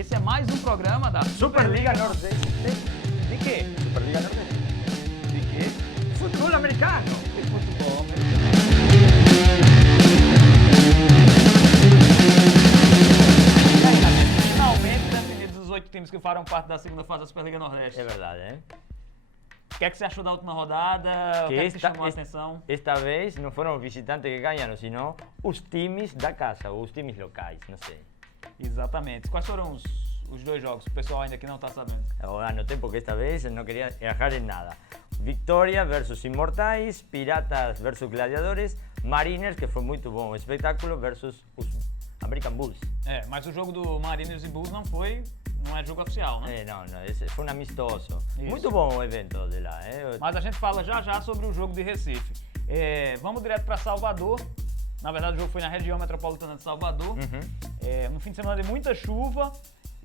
Esse é mais um programa da Superliga Nordeste. De quê? Superliga Nordeste. De quê? Futebol americano. De futebol americano. Finalmente definidos os 8 times que farão parte da segunda fase da Superliga Nordeste. É verdade, hein? O que é que você achou da última rodada? O que é que te chamou a atenção? Esta vez não foram os visitantes que ganharam, sino os times da casa, ou os times locais, não sei. Exatamente. Quais foram os dois jogos? O pessoal ainda que não está sabendo. Eu anotei porque esta vez não queria errar em nada. Vitória versus Imortais, Piratas versus Gladiadores, Mariners, que foi muito bom o espetáculo, versus os American Bulls. É, mas o jogo do Mariners e Bulls não é jogo oficial, né? Não, esse foi um amistoso. Isso. Muito bom o evento de lá. Mas a gente fala já sobre o jogo de Recife. Vamos direto para Salvador. Na verdade, o jogo foi na região metropolitana de Salvador. No fim de semana de muita chuva.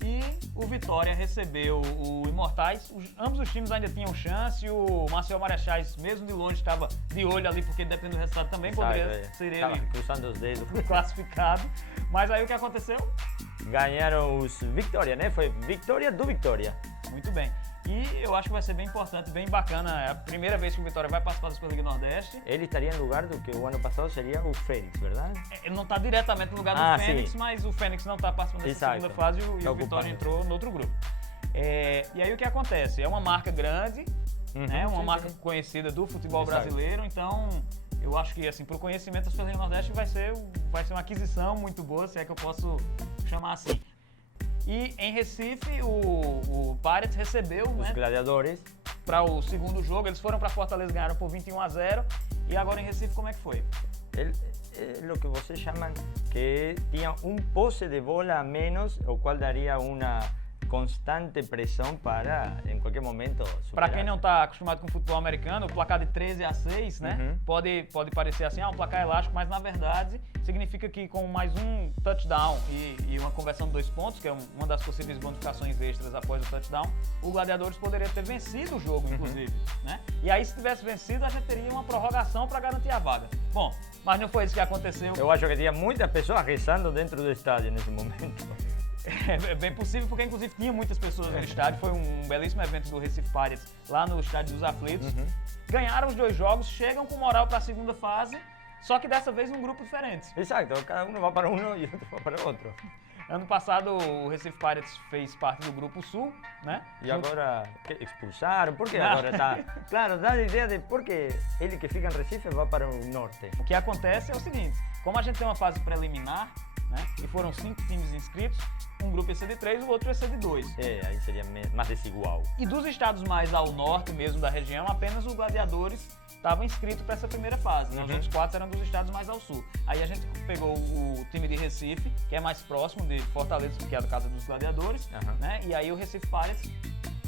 E o Vitória recebeu o Imortais. Ambos os times ainda tinham chance. O Marcel Marechais, mesmo de longe, estava de olho ali, porque depende do resultado também, poderia ser ele cruzando os dedos. classificado. Mas aí o que aconteceu? Ganharam os Vitória, né? Foi Vitória do Vitória. Muito bem. E eu acho que vai ser bem importante, bem bacana. É a primeira vez que o Vitória vai participar da Superliga Nordeste. Ele estaria em lugar do que o ano passado seria o Fênix, verdade? Ele não está diretamente no lugar do Fênix, sim. Mas o Fênix não está participando dessa segunda fase e o Vitória entrou no outro grupo. E aí o que acontece? É uma marca grande, né? Uma marca conhecida do futebol brasileiro, então eu acho que assim, para o conhecimento da Superliga Nordeste vai ser uma aquisição muito boa, se é que eu posso chamar assim. E em Recife, o Pirates recebeu, os Gladiadores para o segundo jogo. Eles foram para Fortaleza, ganharam por 21-0. E agora em Recife, como é que foi? É o que vocês chamam que tinha posse de bola a menos, o qual daria uma constante pressão para, em qualquer momento, superar. Para quem não está acostumado com o futebol americano, o placar de 13-6, né? Pode parecer assim, um placar elástico, mas na verdade significa que com mais um touchdown e uma conversão de 2 pontos, que é uma das possíveis bonificações extras após o touchdown, o Gladiadores poderia ter vencido o jogo, inclusive, né? E aí, se tivesse vencido, a gente teria uma prorrogação para garantir a vaga. Bom, mas não foi isso que aconteceu. Eu acho que tinha muitas pessoas rezando dentro do estádio nesse momento. É bem possível, porque inclusive tinha muitas pessoas no estádio. Foi um belíssimo evento do Recife Pirates lá no estádio dos Aflitos. Ganharam os 2 jogos, chegam com moral para a segunda fase, só que dessa vez num grupo diferente. Exato, cada um vai para um e outro vai para o outro. Ano passado o Recife Pirates fez parte do grupo Sul, né? E agora expulsaram? Por que agora está? Claro, dá a ideia de por que ele que fica em Recife vai para o norte. O que acontece é o seguinte, como a gente tem uma fase preliminar, né? E foram 5 times inscritos, um grupo ia ser de 3, o outro ia ser de 2. Aí seria mais desigual. E dos estados mais ao norte mesmo da região, apenas os Gladiadores estavam inscritos para essa primeira fase. Os outros 4 eram dos estados mais ao sul. Aí a gente pegou o time de Recife, que é mais próximo de Fortaleza, que é do caso dos Gladiadores, né? E aí o Recife Pirates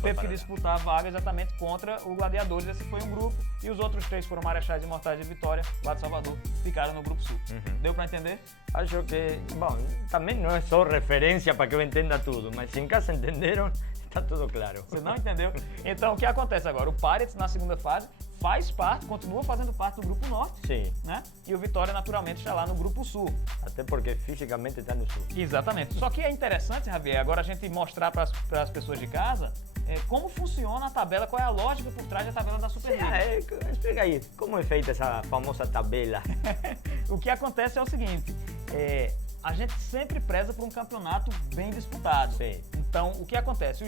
teve que disputar a vaga exatamente contra o Gladiadores. Esse foi um grupo. E os outros 3 foram Marechais, Imortais e Vitória, lá de Salvador, ficaram no grupo sul. Deu para entender? Acho que, bom, também não é só referência para que eu entenda tudo, mas se em casa entenderam, está tudo claro. Você não entendeu? Então o que acontece agora? O Pirates na segunda fase continua fazendo parte do grupo norte. Sim. Né? E o Vitória naturalmente está lá no grupo sul. Até porque fisicamente está no sul. Exatamente. Só que é interessante, Javier, agora a gente mostrar para as pessoas de casa como funciona a tabela, qual é a lógica por trás da tabela da Superliga. Explica aí, como é feita essa famosa tabela? O que acontece é o seguinte, a gente sempre preza por um campeonato bem disputado. Sim. Então, o que acontece?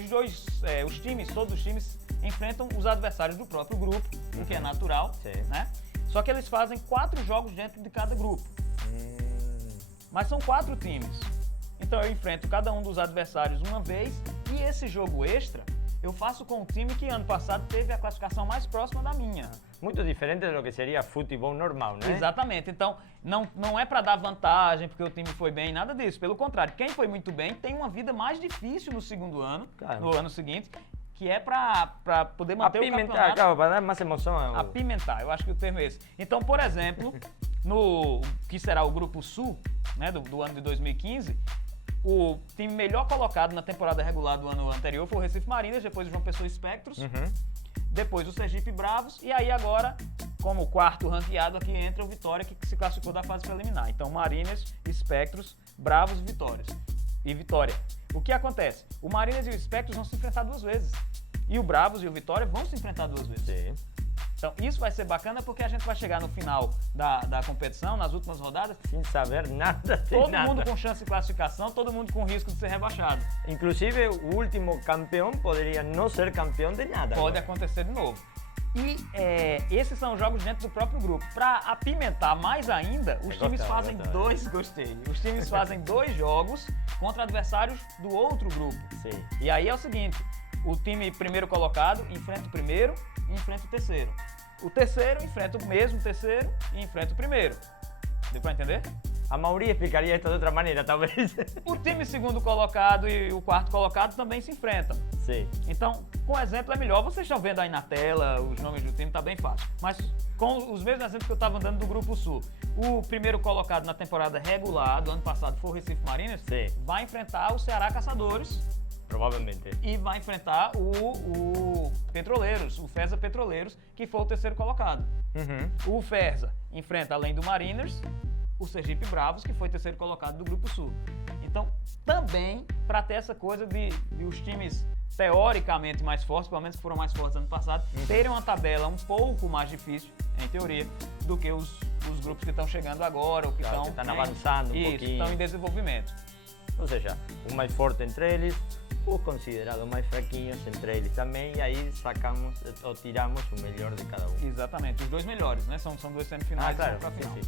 Todos os times enfrentam os adversários do próprio grupo, o que é natural, né? Só que eles fazem 4 jogos dentro de cada grupo. Mas são 4 times. Então eu enfrento cada um dos adversários uma vez e esse jogo extra eu faço com um time que ano passado teve a classificação mais próxima da minha. Muito diferente do que seria futebol normal, né? Exatamente. Então, não é para dar vantagem porque o time foi bem, nada disso. Pelo contrário, quem foi muito bem tem uma vida mais difícil no segundo ano, no ano seguinte, que é para poder manter o campeonato. Claro, para dar mais emoção. Apimentar, eu acho que o termo é esse. Então, por exemplo, no que será o Grupo Sul, né, do ano de 2015, o time melhor colocado na temporada regular do ano anterior foi o Recife Mariners, depois o João Pessoa Spectros, depois o Sergipe Bravos, e aí agora, como 4º ranqueado, aqui entra o Vitória, que se classificou da fase preliminar. Então, Mariners, Spectros, Bravos e Vitória. O que acontece? O Mariners e o Spectros vão se enfrentar 2 vezes. E o Bravos e o Vitória vão se enfrentar 2 vezes. Sim. Então, isso vai ser bacana porque a gente vai chegar no final da competição, nas últimas rodadas, Sin saber nada de todo nada. mundo com chance de classificação, todo mundo com risco de ser rebaixado. Inclusive, o último campeão poderia não ser campeão de nada. Pode agora. acontecer de novo. E esses são jogos dentro do próprio grupo. Para apimentar mais ainda, os times fazem Os times fazem 2 jogos contra adversários do outro grupo. Sim. E aí é o seguinte, o time primeiro colocado enfrenta o primeiro e enfrenta o terceiro. O terceiro enfrenta o mesmo terceiro e enfrenta o primeiro. Deu para entender? A Mauri explicaria isso de outra maneira, talvez. O time segundo colocado e o quarto colocado também se enfrentam. Sim. Então, com exemplo é melhor. Vocês estão vendo aí na tela os nomes do time, tá bem fácil. Mas com os mesmos exemplos que eu estava dando do Grupo Sul. O primeiro colocado na temporada regular do ano passado foi o Recife Mariners. Sim. Vai enfrentar o Ceará Caçadores Provavelmente. e vai enfrentar o Petroleiros, o Ferza Petroleiros, que foi o terceiro colocado. Uhum. O Ferza enfrenta, além do Mariners, o Sergipe Bravos, que foi terceiro colocado do Grupo Sul. Então, também, para ter essa coisa de os times teoricamente mais fortes, pelo menos que foram mais fortes ano passado, terem uma tabela um pouco mais difícil, em teoria, do que os grupos que estão chegando agora, ou que Claro, estão que estão avançando um pouquinho. estão em desenvolvimento. Ou seja, o mais forte entre eles, os considerados mais fraquinhos entre eles também, e aí sacamos ou tiramos o melhor de cada um. Exatamente, os 2 melhores, né? São 2 semifinais claro. para a final. Sim.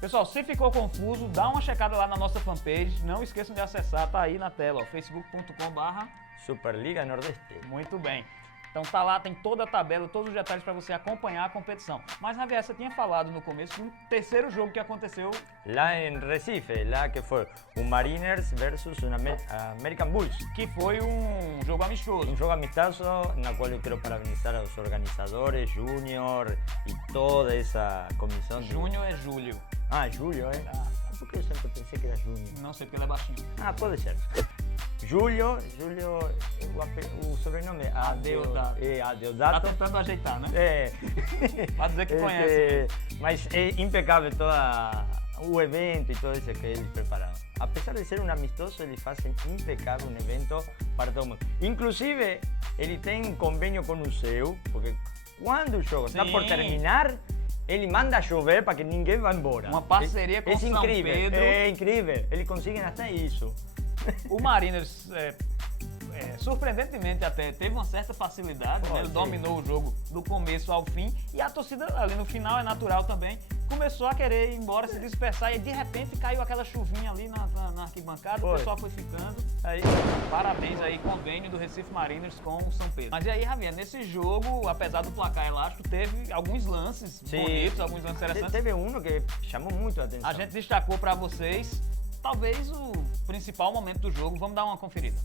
Pessoal, se ficou confuso, dá uma checada lá na nossa fanpage. Não esqueçam de acessar, tá aí na tela, facebook.com/. Superliga Nordeste. Muito bem. Então tá lá, tem toda a tabela, todos os detalhes para você acompanhar a competição. Mas, Javier, você tinha falado no começo de um terceiro jogo que aconteceu. Lá em Recife, lá que foi o Mariners versus o American Bulls. Que foi um jogo amistoso. Um jogo amistoso na qual eu quero parabenizar aos organizadores, Júnior e toda essa comissão. Júnior é Júlio. Ah, Júlio, é? Por que eu sempre pensei que era Júnior? Não sei porque ele é baixinho. Ah, pode ser. Júlio, o sobrenome é Adeodato. Tá Adeodato. tentando ajeitar, né? É. Pode dizer que conhece. Mas é impecável todo o evento e tudo isso que eles prepararam. Apesar de ser um amistoso, eles fazem impecável um evento para todo mundo. Inclusive, ele tem um convênio com o seu, porque quando o jogo está por terminar, ele manda chover para que ninguém vá embora. Uma parceria com São incrível. Pedro. É incrível. Eles conseguem até isso. O Mariners, surpreendentemente até, teve uma certa facilidade, né? Ele dominou o jogo do começo ao fim e a torcida ali no final, é natural também, começou a querer ir embora, se dispersar e de repente caiu aquela chuvinha ali na arquibancada, o pessoal foi ficando. Aí, parabéns aí, convênio do Recife Mariners com o São Pedro. Mas e aí, Javier, nesse jogo, apesar do placar elástico, teve alguns lances bonitos, alguns lances interessantes. Teve um que chamou muito a atenção. A gente destacou para vocês, talvez o principal momento do jogo. Vamos dar uma conferida.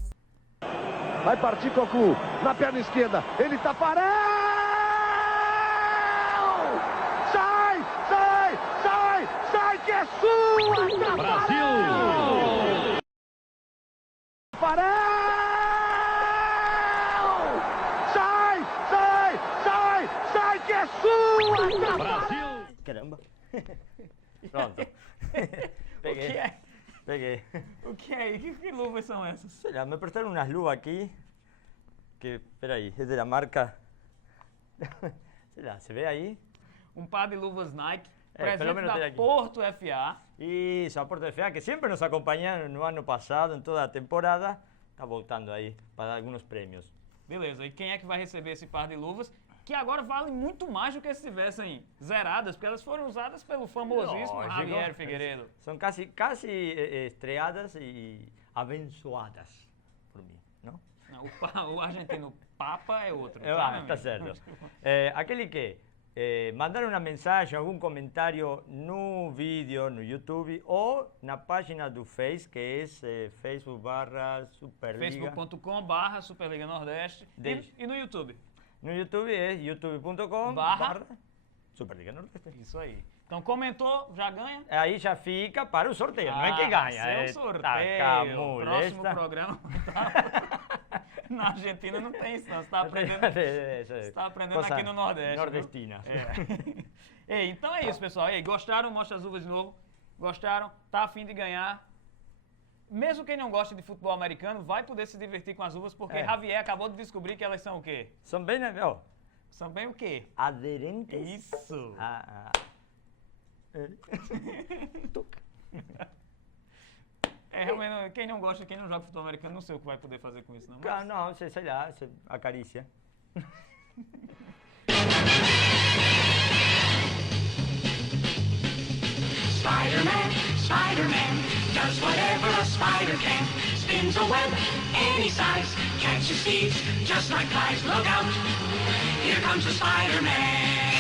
Vai partir Cocu, na perna esquerda, ele tá parado! Sai, que é sua! Brasil! Tafarel! Sai, que é sua! Brasil! Caramba! Pronto. Peguei. O que é? Peguei. O que é? Que luvas são essas? Sei lá, me prestaram unas luvas aqui. Que, peraí, é da marca. Sei lá, você vê aí? Um par de luvas Nike, pelo presente menos tem da aqui. Porto FA. Isso, a Porto FA, que sempre nos acompanharam no ano passado, em toda a temporada, está voltando aí para dar alguns prêmios. Beleza, e quem é que vai receber esse par de luvas? Que agora valem muito mais do que se estivessem zeradas, porque elas foram usadas pelo famosíssimo Lógico. Javier Figueiredo. São quase estreadas e abençoadas por mim, não? Não, o argentino Papa é outro. Tá amigo? certo. Aquele que mandar uma mensagem, algum comentário no vídeo, no YouTube ou na página do Face, que é facebook.com/Superliga. facebook.com/Superliga Nordeste e no YouTube. No YouTube é youtube.com/Superliga Nordeste. Isso aí. Então comentou, já ganha? Aí já fica para o sorteio, não é que ganha. Seu sorteio. Taca, Próximo programa. Na Argentina não tem isso, não. Você está aprendendo Coisa aqui no Nordeste. nordestina. Ei, então é isso, pessoal. Ei, gostaram? Mostra as uvas de novo. Gostaram? Tá a fim de ganhar? Mesmo quem não gosta de futebol americano vai poder se divertir com as uvas, porque Javier acabou de descobrir que elas são o quê? São bem, ó. São bem o quê? Aderentes. Isso! Realmente, quem não gosta, quem não joga futebol americano, não sei o que vai poder fazer com isso, não. Mas... Não, sei lá, você acaricia. Spider-Man, Spider-Man, does whatever a spider can. Spins a web any size, catches thieves just like flies. Look out, here comes the Spider-Man.